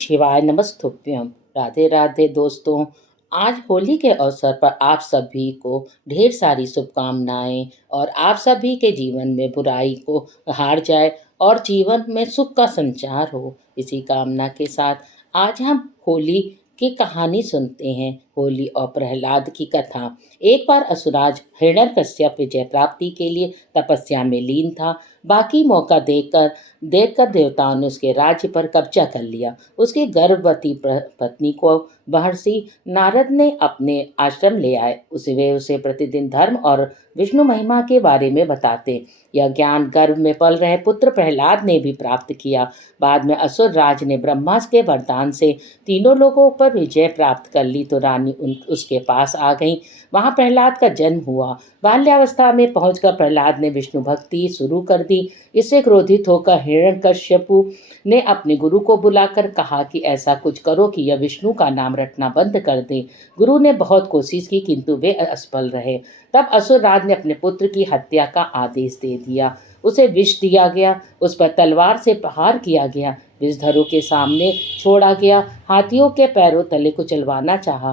शिवाय नमस्तुभ्यम। राधे राधे दोस्तों। आज होली के अवसर पर आप सभी को ढेर सारी शुभकामनाएं और आप सभी के जीवन में बुराई को हार जाए और जीवन में सुख का संचार हो, इसी कामना के साथ आज हम होली की कहानी सुनते हैं। होली और प्रहलाद की कथा। एक बार असुराज हिरण्यकश्यप विजय प्राप्ति के लिए तपस्या में लीन था। बाकी मौका देखकर देखकर देवताओं ने उसके राज्य पर कब्जा कर लिया। उसकी गर्भवती पत्नी को महर्षि नारद ने अपने आश्रम ले आए। वे उसे प्रतिदिन धर्म और विष्णु महिमा के बारे में बताते। यह ज्ञान गर्भ में पल रहे पुत्र प्रहलाद ने भी प्राप्त किया। बाद में असुर राज ने ब्रह्मास्त्र के वरदान से तीनों लोगों पर विजय प्राप्त कर ली तो रानी उसके पास आ गई। वहां प्रहलाद का जन्म हुआ। बाल्यावस्था में पहुंचकर प्रहलाद ने विष्णु भक्ति शुरू कर दी। इससे क्रोधित होकर हिरण्यकश्यपु ने अपने गुरु को बुलाकर कहा कि ऐसा कुछ करो कि यह विष्णु का नाम रटना बंद कर दे। गुरु ने बहुत कोशिश की किंतु वे असफल रहे। तब असुरराज ने अपने पुत्र की हत्या का आदेश दे दिया। उसे विष दिया गया। उस पर तलवार से प्रहार किया गया। विषधरों के सामने छोड़ा गया। हाथियों के पैरों तले कुचलवाना चाहा,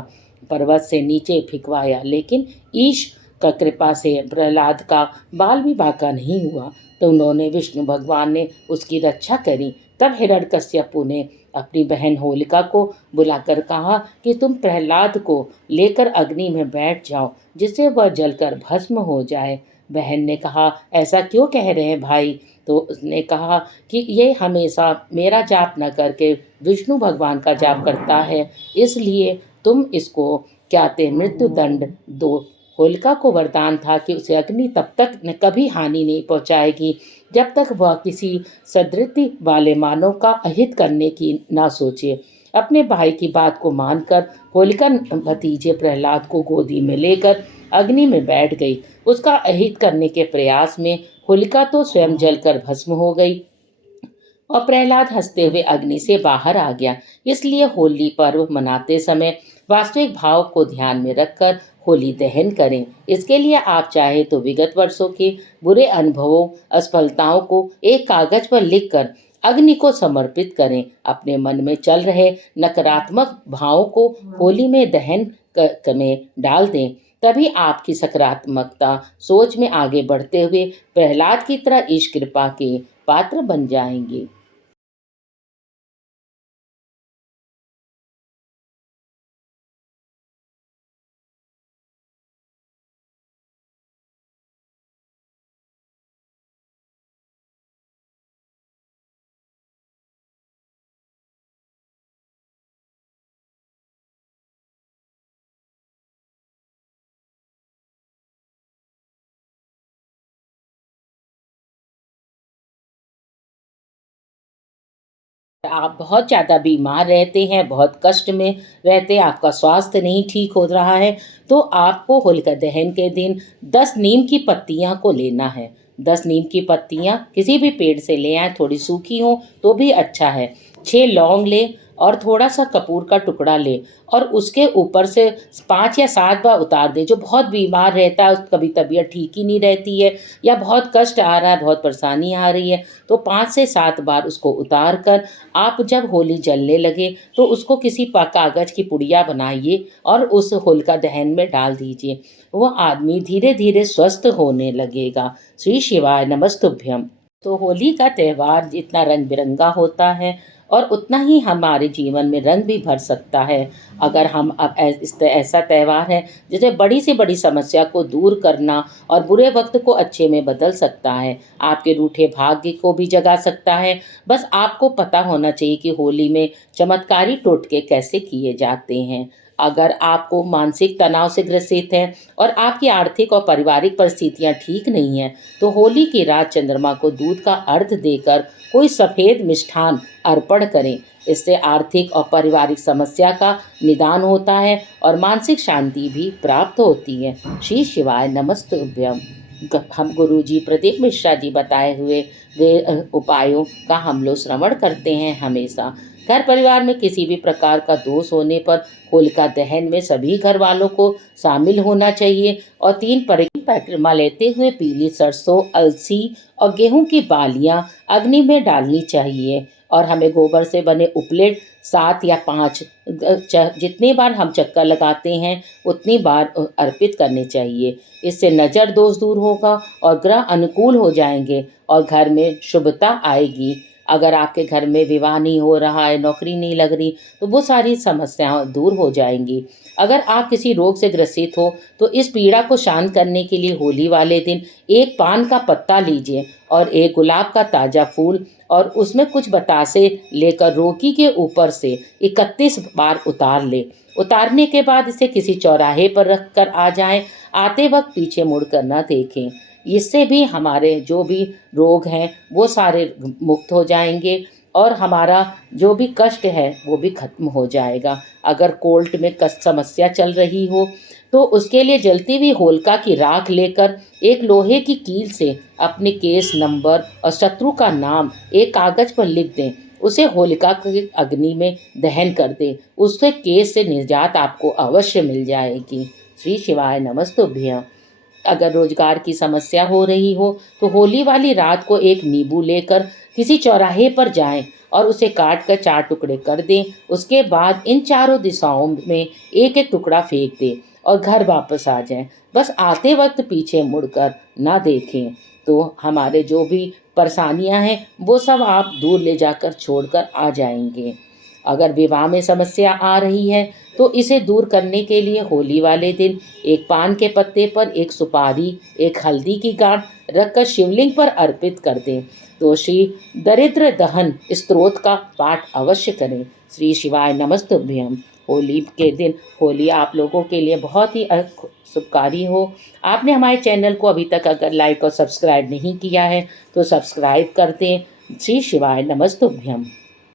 पर्वत से नीचे फिकवाया, लेकिन ईश का कृपा से प्रहलाद का बाल भी बांका नहीं हुआ। तो उन्होंने विष्णु भगवान ने उसकी रक्षा करी। तब हिरण्यकश्यपु ने अपनी बहन होलिका को बुलाकर कहा कि तुम प्रहलाद को लेकर अग्नि में बैठ जाओ, जिससे वह जलकर भस्म हो जाए। बहन ने कहा, ऐसा क्यों कह रहे हैं भाई? तो उसने कहा कि ये हमेशा मेरा जाप न करके विष्णु भगवान का जाप करता है, इसलिए तुम इसको क्या ते मृत्यु दंड दो। होलिका को वरदान था कि उसे अग्नि तब तक कभी हानि नहीं पहुंचाएगी जब तक वह किसी सदृति वाले मानव का अहित करने की ना सोचे। अपने भाई की बात को मानकर होलिका भतीजे प्रहलाद को गोदी में लेकर अग्नि में बैठ गई। उसका अहित करने के प्रयास में होलिका तो स्वयं जलकर भस्म हो गई और प्रहलाद हंसते हुए अग्नि से बाहर आ गया। इसलिए होली पर्व मनाते समय वास्तविक भाव को ध्यान में रखकर होली दहन करें। इसके लिए आप चाहे तो विगत वर्षों के बुरे अनुभवों, असफलताओं को एक कागज पर लिखकर अग्नि को समर्पित करें। अपने मन में चल रहे नकारात्मक भावों को होली में दहन में डाल दें। तभी आपकी सकारात्मकता सोच में आगे बढ़ते हुए प्रहलाद की तरह ईश कृपा के पात्र बन जाएंगे। आप बहुत ज़्यादा बीमार रहते हैं, बहुत कष्ट में रहते हैं, आपका स्वास्थ्य नहीं ठीक हो रहा है, तो आपको होलिका दहन के दिन 10 नीम की पत्तियाँ को लेना है। 10 नीम की पत्तियाँ किसी भी पेड़ से ले आएँ, थोड़ी सूखी हों तो भी अच्छा है। 6 लौंग लें और थोड़ा-सा कपूर का टुकड़ा लें और उसके ऊपर से 5 या 7 बार उतार दें। जो बहुत बीमार रहता है, उसकी कभी तबीयत ठीक ही नहीं रहती है या बहुत कष्ट आ रहा है, बहुत परेशानी आ रही है, तो 5 से 7 बार उसको उतार कर आप जब होली जलने लगे तो उसको किसी कागज की पुड़िया बनाइए और उस होलिका दहन में डाल दीजिए। वह आदमी धीरे धीरे स्वस्थ होने लगेगा। श्री शिवाय नमस्तुभ्यम। तो होली का त्यौहार जितना रंग बिरंगा होता है और उतना ही हमारे जीवन में रंग भी भर सकता है। अगर हम अब ऐसा त्यौहार है जिसे बड़ी से बड़ी समस्या को दूर करना और बुरे वक्त को अच्छे में बदल सकता है, आपके रूठे भाग्य को भी जगा सकता है। बस आपको पता होना चाहिए कि होली में चमत्कारी टोटके कैसे किए जाते हैं। अगर आपको मानसिक तनाव से ग्रसित हैं और आपकी आर्थिक और पारिवारिक परिस्थितियां ठीक नहीं हैं, तो होली की रात चंद्रमा को दूध का अर्घ देकर कोई सफ़ेद मिष्ठान अर्पण करें। इससे आर्थिक और पारिवारिक समस्या का निदान होता है और मानसिक शांति भी प्राप्त होती है। श्री शिवाय नमस्तुभ्यम। हम गुरु जी प्रदीप मिश्रा जी बताए हुए वे उपायों का हम लोग श्रवण करते हैं हमेशा। घर परिवार में किसी भी प्रकार का दोष होने पर होलिका दहन में सभी घर वालों को शामिल होना चाहिए और 3 परिक्रमा लेते हुए पीली सरसों, अलसी और गेहूं की बालियां अग्नि में डालनी चाहिए और हमें गोबर से बने उपलेट 7 या 5 जितनी बार हम चक्कर लगाते हैं उतनी बार अर्पित करने चाहिए। इससे नज़र दोष दूर होगा और ग्रह अनुकूल हो जाएंगे और घर में शुभता आएगी। अगर आपके घर में विवाह नहीं हो रहा है, नौकरी नहीं लग रही, तो वो सारी समस्याएं दूर हो जाएंगी। अगर आप किसी रोग से ग्रसित हो तो इस पीड़ा को शांत करने के लिए होली वाले दिन एक पान का पत्ता लीजिए और एक गुलाब का ताज़ा फूल और उसमें कुछ बतासे लेकर रोगी के ऊपर से 31 बार उतार ले। उतारने के बाद इसे किसी चौराहे पर रख कर आ जाएं। आते वक्त पीछे मुड़कर न देखें। इससे भी हमारे जो भी रोग हैं वो सारे मुक्त हो जाएंगे और हमारा जो भी कष्ट है वो भी खत्म हो जाएगा। अगर कोर्ट में कष्ट समस्या चल रही हो तो उसके लिए जलती हुई होलिका की राख लेकर एक लोहे की कील से अपने केस नंबर और शत्रु का नाम एक कागज पर लिख दें। उसे होलिका की अग्नि में दहन कर दें। उससे केस से निजात आपको अवश्य मिल जाएगी। श्री शिवाय नमस्तुभ्यं। अगर रोजगार की समस्या हो रही हो तो होली वाली रात को एक नींबू लेकर किसी चौराहे पर जाएं और उसे काट कर 4 टुकड़े कर दें। उसके बाद इन चारों दिशाओं में एक एक टुकड़ा फेंक दें और घर वापस आ जाएं। बस आते वक्त पीछे मुड़कर ना देखें। तो हमारे जो भी परेशानियां हैं वो सब आप दूर ले जाकर छोड़कर आ जाएंगे। अगर विवाह में समस्या आ रही है तो इसे दूर करने के लिए होली वाले दिन एक पान के पत्ते पर एक सुपारी, एक हल्दी की गांठ रखकर शिवलिंग पर अर्पित कर दें। तो श्री दरिद्र दहन स्तोत्र का पाठ अवश्य करें। श्री शिवाय नमस्तुभ्यम। होली के दिन होली आप लोगों के लिए बहुत ही शुभकारी हो। आपने हमारे चैनल को अभी तक अगर लाइक और सब्सक्राइब नहीं किया है तो सब्सक्राइब कर दें। श्री शिवाय नमस्तुभ्यम।